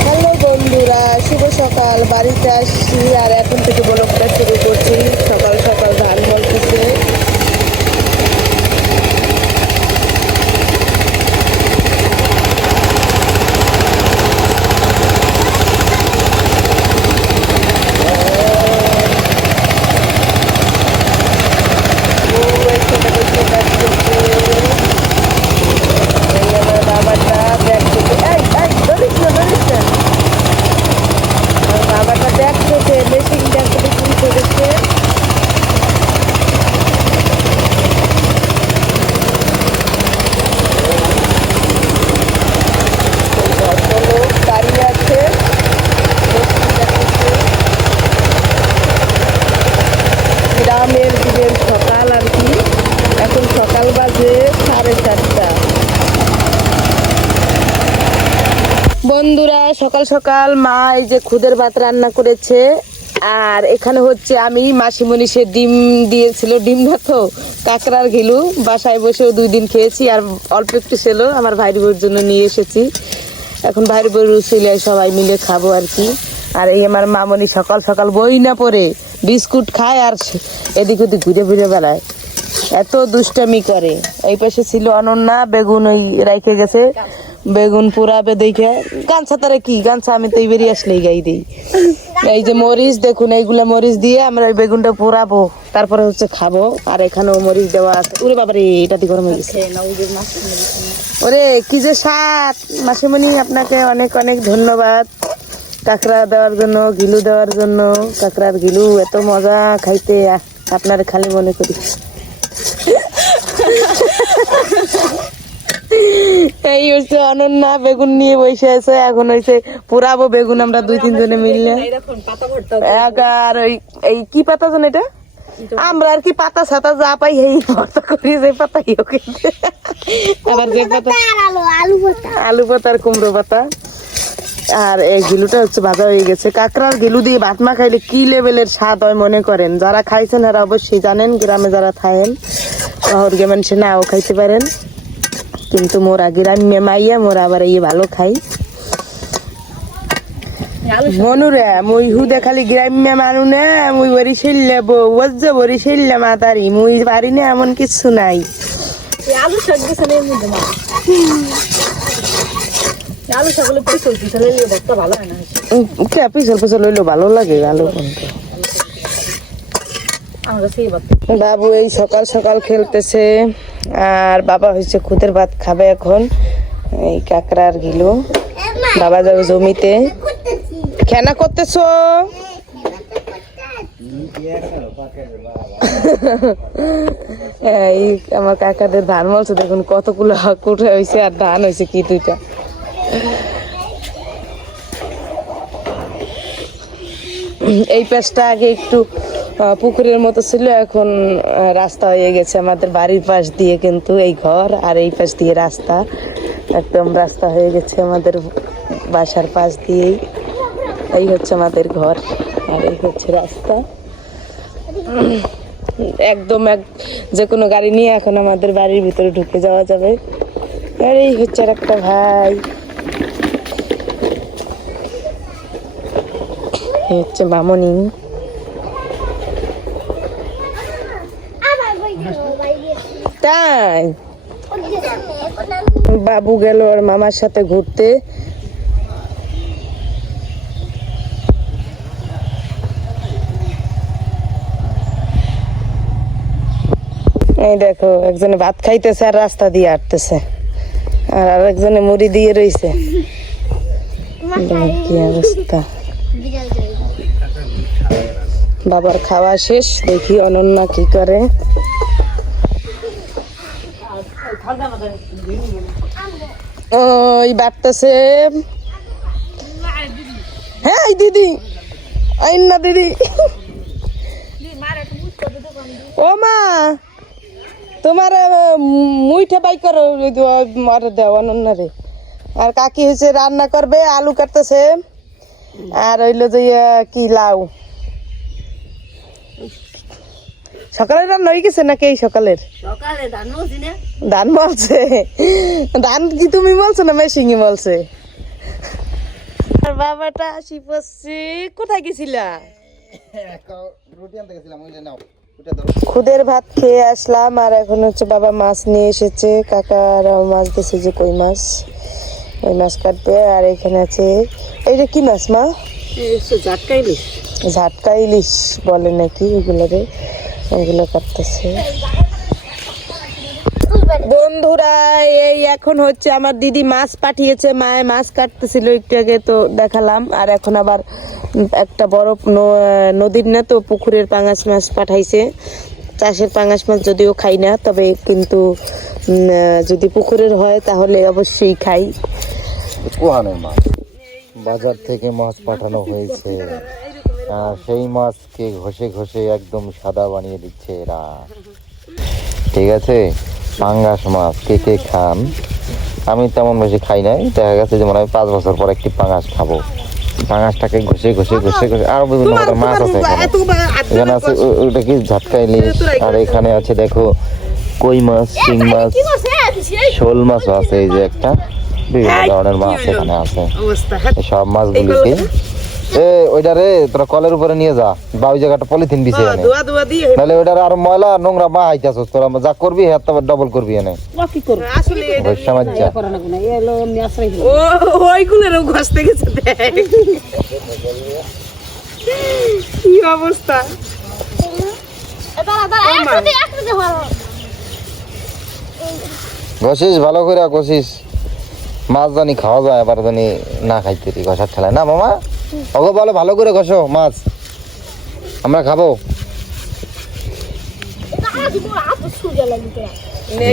Hello বন্ধুরা শুভ সকাল। বাড়িতে আসছি আর এখন থেকে ব্লগটা শুরু করছি। সকাল সকাল ধান বলতেছে ও, এই ছোট বসে কাজ করছে। এই আমার বাবাটা ব্যাগ থেকে এই এই ধরিস না ধরিস না আমার বাবাটা ব্যাগ থেকে মেশিন ব্যাগ থেকে চুরি করেছে এই ভদ্রলোক দাঁড়িয়ে আছে মেশিন দেখতেছে গ্রামের দিনের সকাল আর কি এখন সকাল বাজে সাড়ে চারটা বন্ধুরা, সকাল সকাল মা এই যে খুদের ভাত রান্না করেছে, আর এখানে হচ্ছে আমি মাসিমণি সে ডিম দিয়েছিল, ডিম না তো, কাঁকড়ার ঘিলু, বাসায় বসেও দুই দিন খেয়েছি, আর অল্প একটু ছিল আমার ভাইর বউর জন্য নিয়ে এসেছি। এখন ভাইর বউর রুসিলে সবাই মিলে খাব আর কি। আর এই আমার মামনি সকাল সকাল বই না পরে বিস্কুট খায় আর এদিক ওদিক ঘুরে ঘুরে বেড়ায়। এত দুষ্টামি করে। এই পাশে ছিল অনন্যা, বেগুন ওই রাইখে গেছে। বেগুন পুরাবে দেখে গানছা তারা কি? গানছা আমি তো এই বেরিয়ে আসলেই গাই দিই। এই যে মরিচ দেখুন এইগুলা মরিচ দিয়ে আমরা ওই বেগুনটা পুরাবো তারপরে হচ্ছে খাব। আর এখানেও মরিচ দেওয়া আছে। ওরে বাবারে এটা দিয়ে গরম হয়ে গেছে। ওরে কি যে স্বাদ! মাসিমণি আপনাকে অনেক অনেক ধন্যবাদ। কাঁকড়া দেওয়ার জন্য গিলু দেওয়ার জন্য। কাঁকড়ার গিলু এত মজা খাইতে। আপনার খালি মনে করি। এই হচ্ছে অনন্যা বেগুন নিয়ে বসে আছে। এখন হয়েছে পুরাবো বেগুন আমরা দুই তিন জনে মিললে। আর ওই এই কি পাতা জান এটা? আমরা আর কি পাতা সাতা যা পাই এই ভর্তা করি যে পাতা ইয়ে আবার যে পাতা আলু পাতা। আর কুমড়ো পাতা। আর এই গিলুটা হচ্ছে ভাজা হয়ে গেছে। কাঁকড়ার গিলু দিয়ে ভাত মা খাইলে কি লেভেলের স্বাদ হয় মনে করেন? যারা খাইছেন এরা অবশ্যই জানেন গ্রামে যারা থাকেন শহর গে মানুষে নাও খাইতে পারেন। কিন্তু মোরা গ্রাম্য মাইয়া মোরা আবার এই ভালো খাই। মনুরে মুই হুদে খালি গ্রাম্য মানু না মুই বরিশাল্লে বউ ওজ্জ বরিশাল্লে মাতারি মুই পারি না এমন কিছু নাই। আলু শাক আলু পিছল পিছল ভালো হয় না। কে পিছল পিছল হইল ভালো লাগে ভর্তা বাবু এই সকাল সকাল খেলতেছে। আর বাবা হচ্ছে খুদের ভাত খাবে এখন। এই কাকড়ার গিলু বাবা যাবে জমিতে। খেনা করতেছ? এই আমার কাকাদের ধান মলছে দেখুন কতগুলো কুটে হয়েছে আর ধান হয়েছে কি দুইটা। এই পাশটা আগে একটু পুকুরের মতো ছিল, এখন রাস্তা হয়ে গেছে আমাদের বাড়ির পাশ দিয়ে কিন্তু এই ঘর, আর এই পাশ দিয়ে রাস্তা। একদম রাস্তা হয়ে গেছে আমাদের বাসার পাশ দিয়েই। এই হচ্ছে আমাদের ঘর, আর এই হচ্ছে রাস্তা। একদম এক, যে কোনো গাড়ি নিয়ে এখন আমাদের বাড়ির ভিতরে ঢুকে যাওয়া যাবে। আর এই হচ্ছে আর একটা ভাই। হচ্ছে মামনি। বাবু গেল ওর মামার সাথে ঘুরতে। এই দেখো, একজনে ভাত খাইতেছে আর রাস্তা দিয়ে হাঁটতেছে। আর আরেকজনে মুড়ি দিয়ে দেখো কি অবস্থা? বাবার খাওয়া শেষ, দেখি অনন্যা কি করে। ওই বাড়তেছে হ্যাঁ দিদি। আইন না দিদি। ও মা, তোমার মুইঠা বাই করো মার দেও রে। আর কাকি হচ্ছে রান্না করবে, আলু কাটতেছে। আর হইল যে কি লাউ। সকালে রান্না হয়ে গেছে নাকি এই সকালের? সকালে ধান বলছি না? ধান বলছে। ধান কি তুমি বলছো না মেশিংই বলছে? আর বাবাটা আসি পড়ছে কোথায় গেছিলা? খুদের ভাত খেয়ে আসলাম আর এখন হচ্ছে বাবা মাছ নিয়ে এসেছে। কাকারাও মাছ দিয়েছে যে কই মাছ ওই মাছ কাটবে আর এখানে আছে এইটা কি মাছ মা? ঝাটকা ইলিশ। ঝাটকা ইলিশ বলে নাকি ওগুলোরে ওগুলো কাটতেছে। বন্ধুরা, এই এখন হচ্ছে আমার দিদি মাছ পাঠিয়েছে, মায়ে মাছ কাটতেছিল একটু আগে তো দেখালাম। আর এখন আবার একটা বড় নদীর না তো পুকুরের পাঙাশ মাছ পাঠাইছে। চাষের পাঙাশ মাছ যদিও খাই না, তবে কিন্তু যদি পুকুরের হয় তাহলে অবশ্যই খাই। বাজার থেকে মাছ পাঠানো হয়েছে। সেই মাছকে ঘষে ঘষে একদম সাদা বানিয়ে দিচ্ছে এরা। ঠিক আছে? পাঙ্গাস মাছ কে কে খান? আমি তেমন বেশি খাই নাই। দেখা গেছে যেমন আমি পাঁচ বছর পর একটি পাঙ্গাস খাব। পাঙ্গাসটাকে ঘষে ঘষে ঘষে ঘষে আরও বিভিন্ন রকমের মাছ আছে এখানে। আছে ওটা কি ঝাটকা ইলিশ আর এখানে আছে দেখো কই মাছ শিং মাছ শোল মাছও আছে এই যে একটা। বিভিন্ন ধরনের মাছ এখানে আছে। সব মাছগুলিকে এ ওইটা রে তোরা কলের উপরে নিয়ে যা। বা ওই জায়গাটা পলিথিন বিছে এনে। দোয়া দোয়া দিয়ে নাহলে ওইটার আর ময়লা নোংরা বা আইতাছস তোরা। যা করবি ডবল এনে। কি করো আসলে বৈশা মাজ্জা করে এলো এমনি আশ্রয় ও ওইগুলোরও ঘষতে গেছে কি অবস্থা? ঘষিস ভালো করে ঘষিস। মাছ জানি খাওয়া যায় আবার জানি না খাইতে ঘষার ঠেলায়। না মামা? ওগো বলো ভালো করে ঘষো মাছ। আমরা খাব।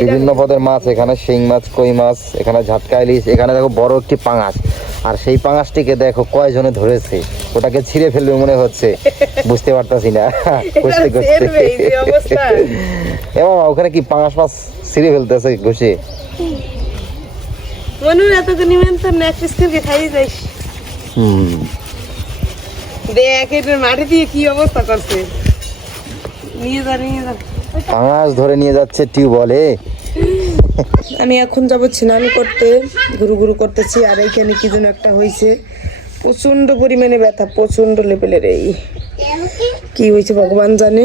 বিভিন্ন পদের মাছ এখানে শিং মাছ কই মাছ এখানে ঝাটকা ইলিশ এখানে দেখো বড় একটি পাঙাশ। আর সেই পাঙাশটিকে দেখো কয়জনে ধরেছে ওটাকে ছিঁড়ে ফেলবে মনে হচ্ছে। বুঝতে পারতাছি না। এই অবস্থা। এ মামা ওখানে কি পাঙাশ মাছ ছিঁড়ে ফেলতেছে ঘষে? মনুর এত নিমন্ত্রণ এক পিস করে খাইয়ে যাইস। হুম। দেখ মাটি দিয়ে কি অবস্থা করছে? নিয়ে যা নিয়ে যা। পাঙাশ ধরে নিয়ে যাচ্ছে টিউবওয়েলে আমি এখন যাব স্নান করতে গুরু গুরু করতেছি আর এইখানে কি যেন একটা হয়েছে প্রচণ্ড পরিমাণে ব্যথা প্রচণ্ড লেভেলের এই। কি হয়েছে ভগবান জানে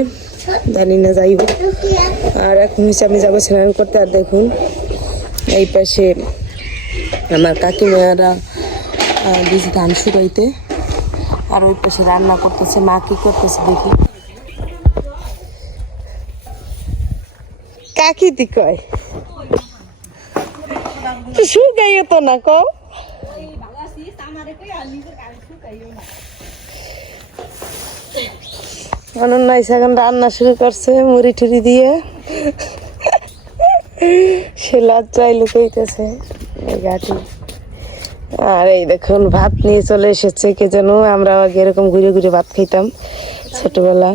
জানি না যাই হোক। আর এখন হচ্ছে আমি যাব স্নান করতে আর দেখুন এই পাশে আমার কাকিমারা বীজ ধান শুকাইতে। আর ওই পাশে রান্না করতেছে, মা কি করতেছে দেখি। কাকি দি কয়? শুকাইও তো না কও? অনন্যা রান্না শুরু করছে, মুড়ি টুড়ি দিয়ে। সে লজ্জায় লুকাইতেছে। গাটি। আর এই দেখুন, ভাত নিয়ে চলে এসেছে, কে যেন আমরা আগে এরকম ঘুরে ঘুরে ভাত খাইতাম ছোটবেলা।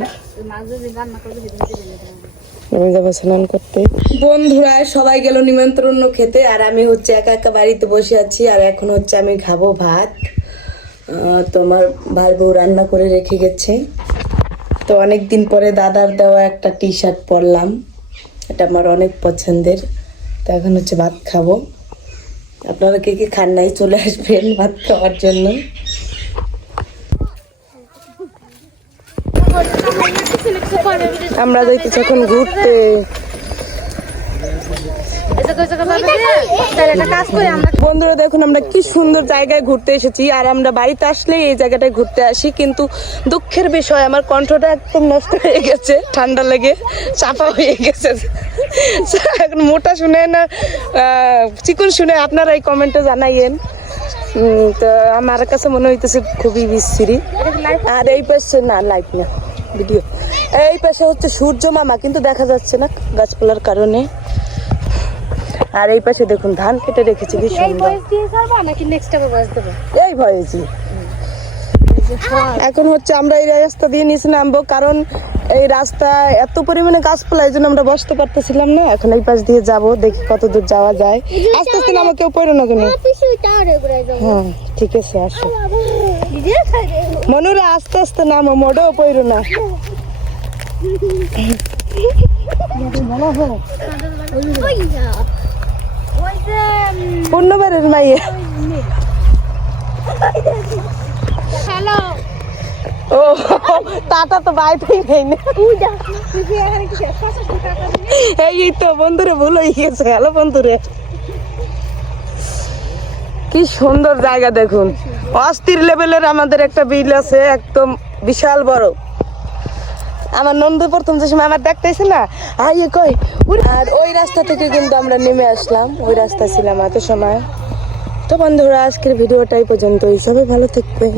আমি যাব করতে। বন্ধুরা, সবাই গেল নিমন্ত্রণ খেতে, আর আমি হচ্ছে একা একা বাড়িতে বসে আছি, আর এখন হচ্ছে আমি খাব ভাত। তোমার ভাই বউ রান্না করে রেখে গেছে। তো অনেক দিন পরে দাদার দেওয়া একটা টি শার্ট পরলাম। এটা আমার অনেক পছন্দের। তো এখন হচ্ছে ভাত খাব। আপনারা কে কি খান নাই চলে আসবেন ভাত খাওয়ার জন্য? আমরা যাইতেছি এখন ঘুরতে। বন্ধুরা, দেখুন, আমরা কি সুন্দর জায়গায় ঘুরতে এসেছি। আর আমরা বাড়িতে আসলে এই জায়গাটায় ঘুরতে আসি, কিন্তু দুঃখের বিষয়, আমার কণ্ঠটা একদম নষ্ট হয়ে গেছে, ঠান্ডা লেগে চাপা হয়ে গেছে। এখন মোটা শুনে না চিকন শুনে আপনারা এই কমেন্টে জানাইয়েন। তো আমার কাছে মনে হইতেছে খুবই বিশ্রী। আর এই পাশে, না লাইট না ভিডিও এই পাশে হচ্ছে সূর্য মামা, কিন্তু দেখা যাচ্ছে না গাছপালার কারণে। আর এই পাশে দেখুন ধান কেটে রেখেছি কি সুন্দর। এই ভয়েছি এখন হচ্ছে আমরা এই রাস্তা দিয়ে নিচে নামবো কারণ এই রাস্তা এত পরিমাণে গাছপালা এই জন্য আমরা বসতে পারতেছিলাম না। এখন এই পাশ দিয়ে যাব দেখি কত দূর যাওয়া যায়। আস্তে আস্তে নামো কেউ পড়ো না কেন? হ্যাঁ ঠিক আছে আসো। মনুরা আস্তে আস্তে নামো মোড়েও পড়ো না। মাইয়ে। হ্যালো। ও টাটা তো বাইতেই নেই না এই তো বন্ধুরে ভুল হয়ে গেছে। হ্যালো বন্ধুরে। কি সুন্দর জায়গা দেখুন। অস্থির লেভেলের আমাদের একটা বিল আছে একদম বিশাল বড়। আমার নন্দ প্রথম যে সময় আমার দেখতেছে না, আইয়ে কই। আর ওই রাস্তা থেকে কিন্তু আমরা নেমে আসলাম, ওই রাস্তা ছিলাম এত সময় তো বন্ধুরা, আজকের ভিডিওটাই পর্যন্ত এইসবে ভালো থাকবেন